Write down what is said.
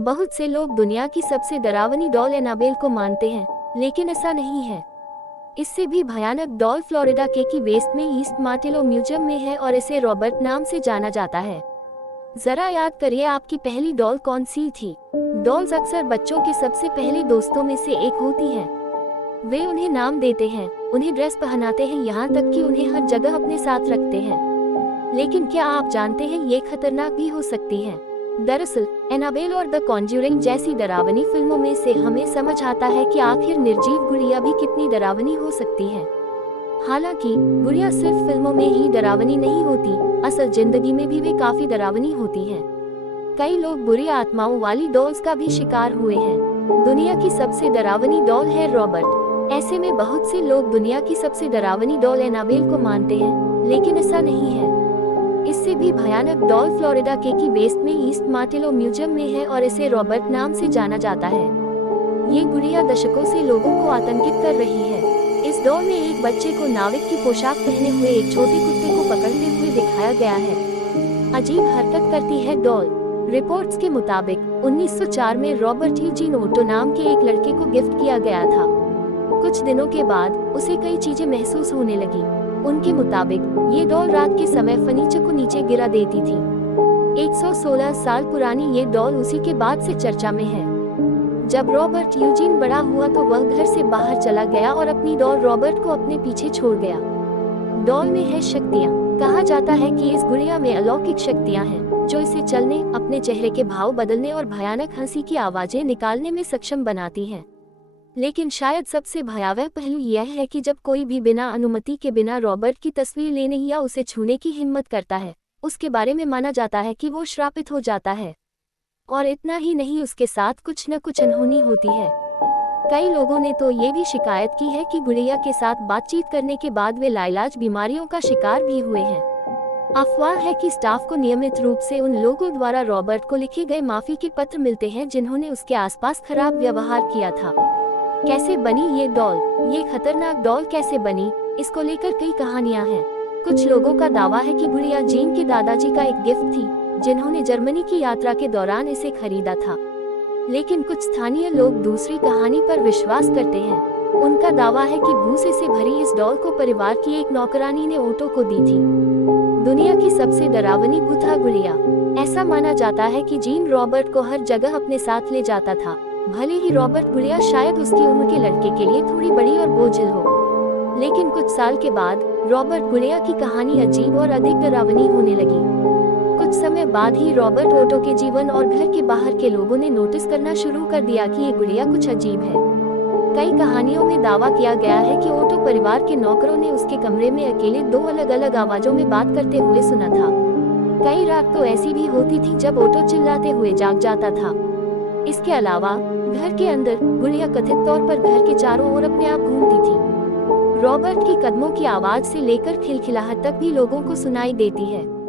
बहुत से लोग दुनिया की सबसे डरावनी डॉल एनाबेल को मानते हैं, लेकिन ऐसा नहीं है। इससे भी भयानक डॉल फ्लोरिडा के की वेस्ट में ईस्ट मार्टेलो म्यूजियम में है और इसे रॉबर्ट नाम से जाना जाता है। जरा याद करिए, आपकी पहली डॉल कौन सी थी? डॉल्स अक्सर बच्चों के सबसे पहले दोस्तों में से एक होती हैं। वे उन्हें नाम देते हैं, उन्हें ड्रेस पहनाते हैं, यहाँ तक कि उन्हें हर जगह अपने साथ रखते हैं। लेकिन क्या आप जानते हैं, ये खतरनाक भी हो सकती हैं। दरअसल एनाबेल और द कॉन्ज्यूरिंग जैसी डरावनी फिल्मों में से हमें समझ आता है कि आखिर निर्जीव गुड़िया भी कितनी डरावनी हो सकती है। हालांकि गुड़िया सिर्फ फिल्मों में ही डरावनी नहीं होती, असल जिंदगी में भी वे काफी डरावनी होती हैं। कई लोग बुरी आत्माओं वाली डॉल्स का भी शिकार हुए हैं। दुनिया की सबसे डरावनी डॉल है रॉबर्ट। ऐसे में बहुत से लोग दुनिया की सबसे डरावनी डॉल एनाबेल को मानते हैं, लेकिन ऐसा नहीं है। इससे भी भयानक डॉल फ्लोरिडा के की वेस्ट में ईस्ट मार्टेलो म्यूजियम में है और इसे रॉबर्ट नाम से जाना जाता है। ये गुड़िया दशकों से लोगों को आतंकित कर रही है। इस डॉल में एक बच्चे को नाविक की पोशाक पहने हुए एक छोटे कुत्ते को पकड़ते हुए दिखाया गया है। अजीब हरकत करती है डॉल। रिपोर्ट्स के मुताबिक 1904 में रॉबर्ट यूजीन ओटो नाम के एक लड़के को गिफ्ट किया गया था। कुछ दिनों के बाद उसे कई चीजें महसूस होने लगी। उनके मुताबिक ये डॉल रात के समय फर्नीचर को नीचे गिरा देती थी। 116 साल पुरानी ये डॉल उसी के बाद से चर्चा में है। जब रॉबर्ट यूजीन बड़ा हुआ तो वह घर से बाहर चला गया और अपनी डॉल रॉबर्ट को अपने पीछे छोड़ गया। डॉल में है शक्तियाँ। कहा जाता है कि इस गुड़िया में अलौकिक शक्तियाँ हैं, जो इसे चलने, अपने चेहरे के भाव बदलने और भयानक हंसी की आवाजें निकालने में सक्षम बनाती हैं। लेकिन शायद सबसे भयावह पहलू यह है कि जब कोई भी बिना अनुमति के बिना रॉबर्ट की तस्वीर लेने या उसे छूने की हिम्मत करता है, उसके बारे में माना जाता है कि वो श्रापित हो जाता है। और इतना ही नहीं, उसके साथ कुछ न कुछ अनहोनी होती है। कई लोगों ने तो ये भी शिकायत की है कि गुड़िया के साथ बातचीत करने के बाद वे लाइलाज बीमारियों का शिकार भी हुए हैं। अफवाह है कि स्टाफ को नियमित रूप से उन लोगों द्वारा रॉबर्ट को लिखे गए माफी के पत्र मिलते हैं जिन्होंने उसके आसपास खराब व्यवहार किया था। कैसे बनी ये डॉल? ये खतरनाक डॉल कैसे बनी, इसको लेकर कई कहानियां हैं। कुछ लोगों का दावा है कि गुड़िया जीन के दादाजी का एक गिफ्ट थी, जिन्होंने जर्मनी की यात्रा के दौरान इसे खरीदा था। लेकिन कुछ स्थानीय लोग दूसरी कहानी पर विश्वास करते हैं। उनका दावा है कि भूसे से भरी इस डॉल को परिवार की एक नौकरानी ने ओटो को दी थी। दुनिया की सबसे डरावनी भूत गुड़िया। ऐसा माना जाता है कि जीन रॉबर्ट को हर जगह अपने साथ ले जाता था। भले ही रॉबर्ट गुड़िया शायद उसकी उम्र के लड़के के लिए थोड़ी बड़ी और बोझिल हो, लेकिन कुछ साल के बाद रॉबर्ट गुड़िया की कहानी अजीब और अधिक डरावनी होने लगी। कुछ समय बाद ही रॉबर्ट ओटो के जीवन और घर के बाहर के लोगों ने नोटिस करना शुरू कर दिया कि ये गुड़िया कुछ अजीब है। कई कहानियों में दावा किया गया है कि ओटो परिवार के नौकरों ने उसके कमरे में अकेले 2 अलग-अलग आवाजों में बात करते हुए सुना था। कई रात तो ऐसी भी होती थी जब ओटो चिल्लाते हुए जाग जाता था। इसके अलावा घर के अंदर गुड़िया कथित तौर पर घर के चारों ओर अपने आप घूमती थी। रॉबर्ट की कदमों की आवाज से लेकर खिलखिलाहट तक भी लोगों को सुनाई देती है।